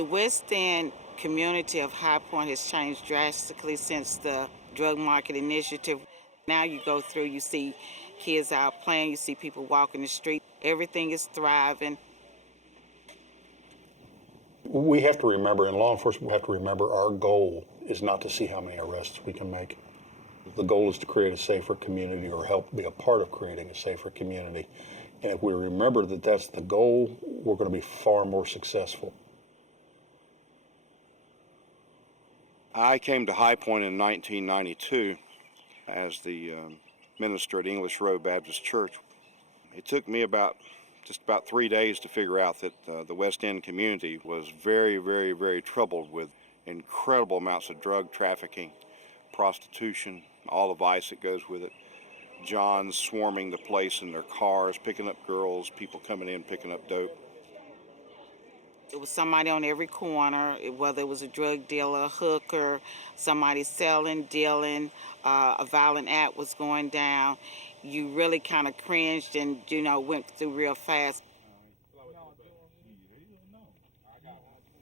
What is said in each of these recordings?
The West End community of High Point has changed drastically since the drug market initiative. Now you go through, you see kids out playing, you see people walking the street. Everything is thriving. We have to remember, in law enforcement, we have to remember our goal is not to see how many arrests we can make. The goal is to create a safer community or help be a part of creating a safer community. And if we remember that that's the goal, we're going to be far more successful. I came to High Point in 1992 as the minister at English Road Baptist Church. It took me just about 3 days to figure out that the West End community was very, very, very troubled with incredible amounts of drug trafficking, prostitution, all the vice that goes with it. Johns swarming the place in their cars, picking up girls, people coming in picking up dope. It was somebody on every corner, whether it was a drug dealer, a hooker, somebody selling, dealing, a violent act was going down. You really kind of cringed and, went through real fast.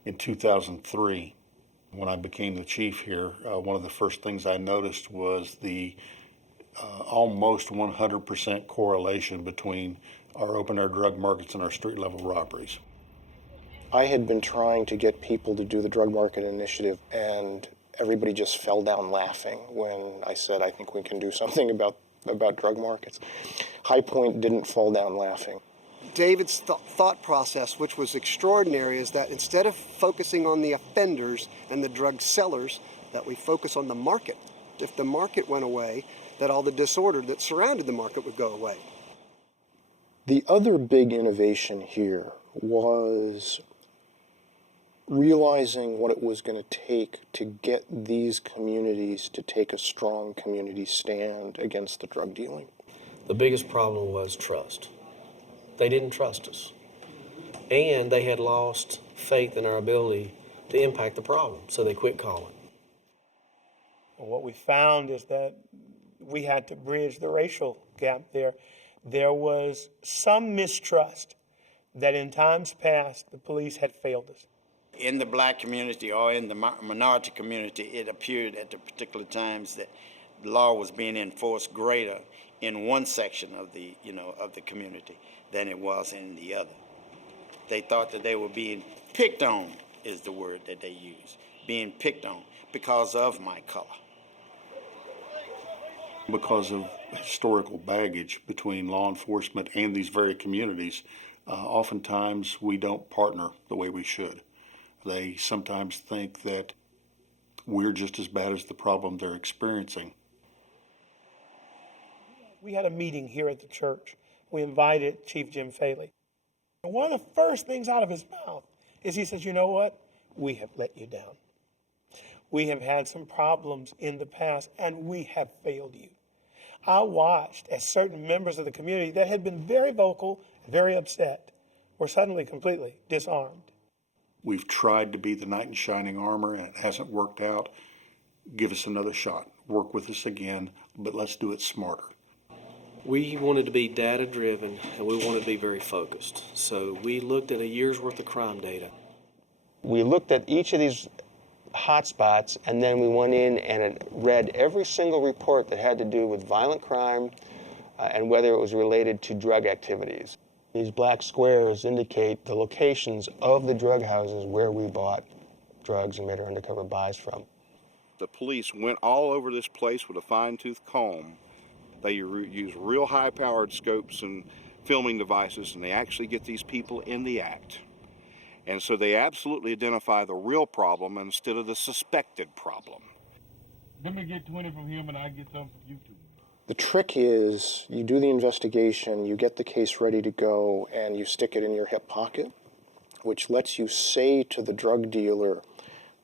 In 2003, when I became the chief here, one of the first things I noticed was the almost 100% correlation between our open-air drug markets and our street-level robberies. I had been trying to get people to do the drug market initiative, and everybody just fell down laughing when I said, I think we can do something about drug markets. High Point didn't fall down laughing. David's thought process, which was extraordinary, is that instead of focusing on the offenders and the drug sellers, that we focus on the market. If the market went away, that all the disorder that surrounded the market would go away. The other big innovation here was realizing what it was going to take to get these communities to take a strong community stand against the drug dealing. The biggest problem was trust. They didn't trust us. And they had lost faith in our ability to impact the problem, so they quit calling. What we found is that we had to bridge the racial gap there. There was some mistrust that in times past the police had failed us. In the black community or in the minority community, it appeared at the particular times that the law was being enforced greater in one section of the community than it was in the other. They thought that they were being picked on, is the word that they use, being picked on because of my color. Because of historical baggage between law enforcement and these very communities, oftentimes we don't partner the way we should. They sometimes think that we're just as bad as the problem they're experiencing. We had a meeting here at the church. We invited Chief Jim Faley. And one of the first things out of his mouth is he says, you know what? We have let you down. We have had some problems in the past, and we have failed you. I watched as certain members of the community that had been very vocal, very upset, were suddenly completely disarmed. We've tried to be the knight in shining armor, and it hasn't worked out. Give us another shot. Work with us again, but let's do it smarter. We wanted to be data-driven, and we wanted to be very focused. So we looked at a year's worth of crime data. We looked at each of these hotspots, and then we went in and read every single report that had to do with violent crime and whether it was related to drug activities. These black squares indicate the locations of the drug houses where we bought drugs and made our undercover buys from. The police went all over this place with a fine-tooth comb. They use real high-powered scopes and filming devices, and they actually get these people in the act. And so they absolutely identify the real problem instead of the suspected problem. Let me get 20 from him and I get some from you two. The trick is you do the investigation, you get the case ready to go, and you stick it in your hip pocket, which lets you say to the drug dealer,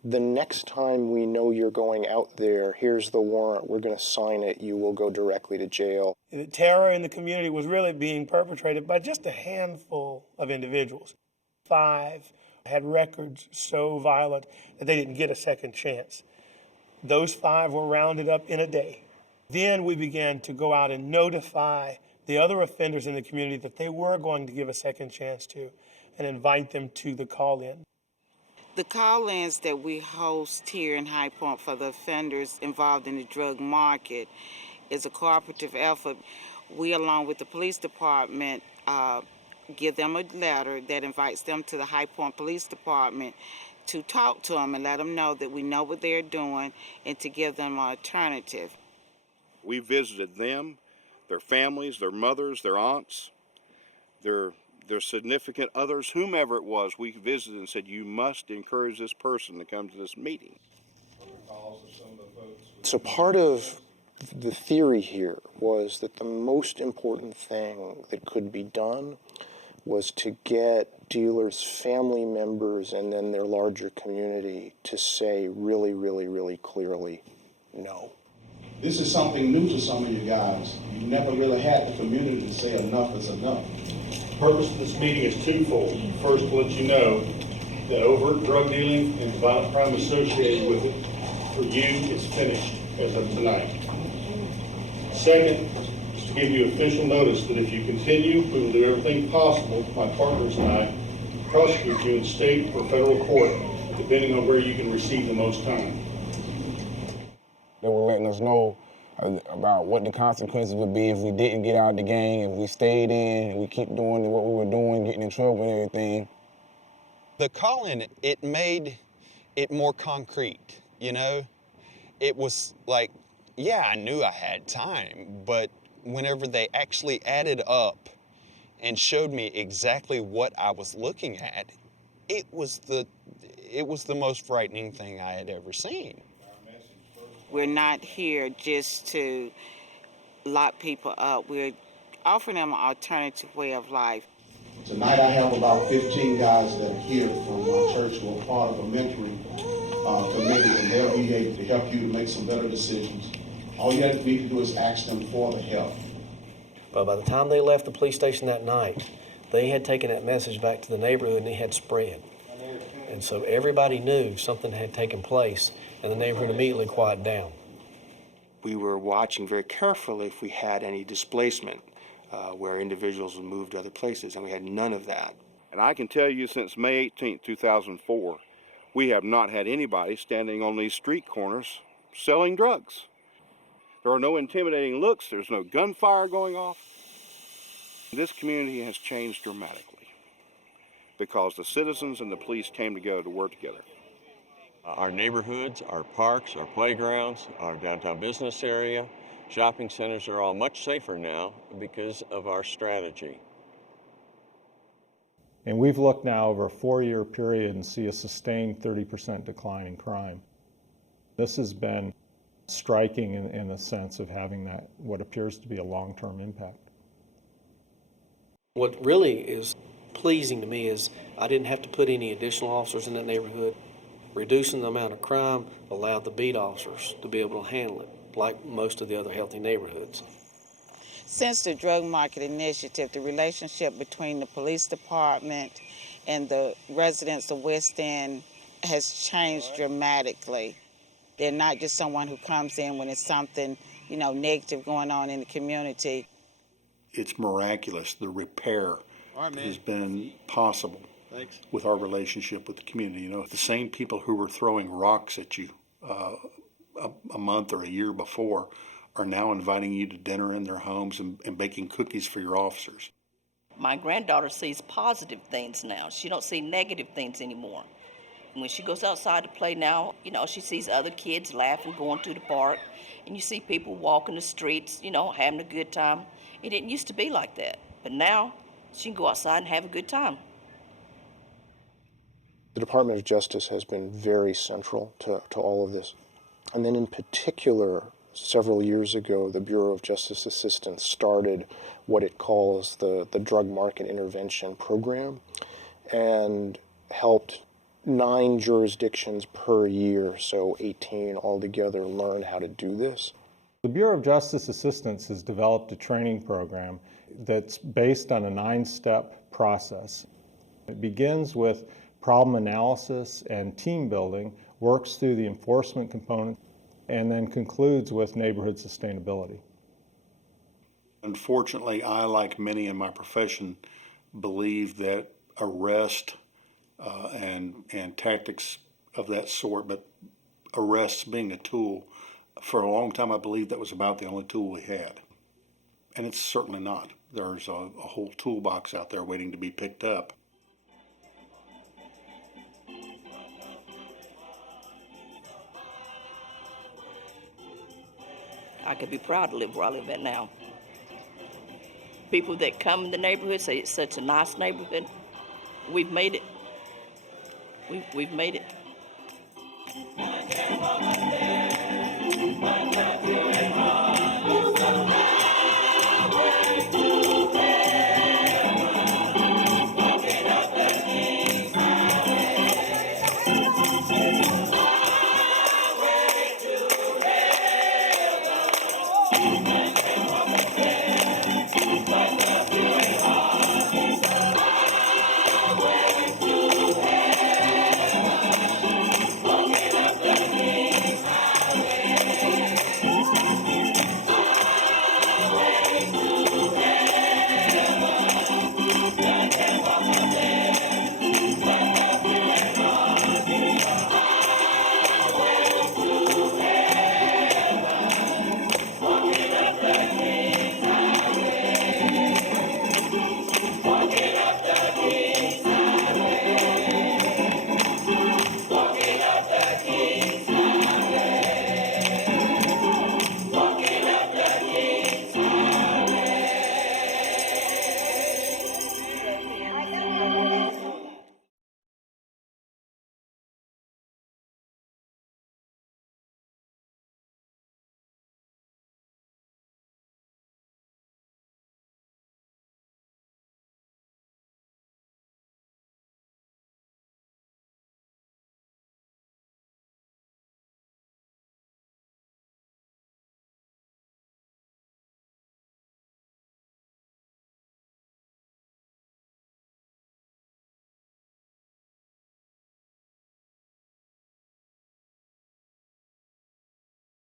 the next time we know you're going out there, here's the warrant, we're going to sign it, you will go directly to jail. The terror in the community was really being perpetrated by just a handful of individuals. 5 had records so violent that they didn't get a second chance. Those 5 were rounded up in a day. Then we began to go out and notify the other offenders in the community that they were going to give a second chance to and invite them to the call-in. The call-ins that we host here in High Point for the offenders involved in the drug market is a cooperative effort. We, along with the police department, give them a letter that invites them to the High Point Police Department to talk to them and let them know that we know what they're doing and to give them an alternative. We visited them, their families, their mothers, their aunts, their significant others, whomever it was. We visited and said, you must encourage this person to come to this meeting. So part of the theory here was that the most important thing that could be done was to get dealers' family members and then their larger community to say really, really, really clearly, no. This is something new to some of you guys. You never really had the community to say enough is enough. The purpose of this meeting is twofold. First, to let you know that overt drug dealing and violent crime associated with it, for you, is finished as of tonight. Second, is to give you official notice that if you continue, we will do everything possible, my partners and I, to prosecute you in state or federal court, depending on where you can receive the most time. They were letting us know about what the consequences would be if we didn't get out of the gang, if we stayed in, and we keep doing what we were doing, getting in trouble and everything. The call-in, it made it more concrete, you know? It was like, yeah, I knew I had time, but whenever they actually added up and showed me exactly what I was looking at, it was the most frightening thing I had ever seen. We're not here just to lock people up. We're offering them an alternative way of life. Tonight I have about 15 guys that are here from my church who are part of a mentoring committee, and they'll be able to help you to make some better decisions. All you need to do is ask them for the help. But by the time they left the police station that night, they had taken that message back to the neighborhood and it had spread. And so everybody knew something had taken place, and the neighborhood immediately quieted down. We were watching very carefully if we had any displacement where individuals would move to other places, and we had none of that. And I can tell you since May 18, 2004, we have not had anybody standing on these street corners selling drugs. There are no intimidating looks. There's no gunfire going off. This community has changed dramatically because the citizens and the police came together to work together. Our neighborhoods, our parks, our playgrounds, our downtown business area, shopping centers are all much safer now because of our strategy. And we've looked now over a 4-year period and see a sustained 30% decline in crime. This has been striking in the sense of having that, what appears to be a long-term impact. What really is pleasing to me is I didn't have to put any additional officers in that neighborhood. Reducing the amount of crime allowed the beat officers to be able to handle it, like most of the other healthy neighborhoods. Since the Drug Market Initiative, the relationship between the police department and the residents of West End has changed dramatically. They're not just someone who comes in when it's something, negative going on in the community. It's miraculous. The repair has been possible with our relationship with the community. The same people who were throwing rocks at you a month or a year before are now inviting you to dinner in their homes and baking cookies for your officers. My granddaughter sees positive things now. She don't see negative things anymore. When she goes outside to play now, she sees other kids laughing, going to the park, and you see people walking the streets, having a good time. It didn't used to be like that, but now she can go outside and have a good time. The Department of Justice has been very central to all of this. And then in particular, several years ago, the Bureau of Justice Assistance started what it calls the Drug Market Intervention Program and helped 9 jurisdictions per year, so 18 altogether, learn how to do this. The Bureau of Justice Assistance has developed a training program that's based on a 9-step process. It begins with problem analysis and team building, works through the enforcement component, and then concludes with neighborhood sustainability. Unfortunately, I, like many in my profession, believe that arrest and tactics of that sort, but arrests being a tool. For a long time, I believed that was about the only tool we had. And it's certainly not. There's a whole toolbox out there waiting to be picked up. I could be proud to live where I live at now. People that come in the neighborhood say it's such a nice neighborhood. We've made it. We've made it.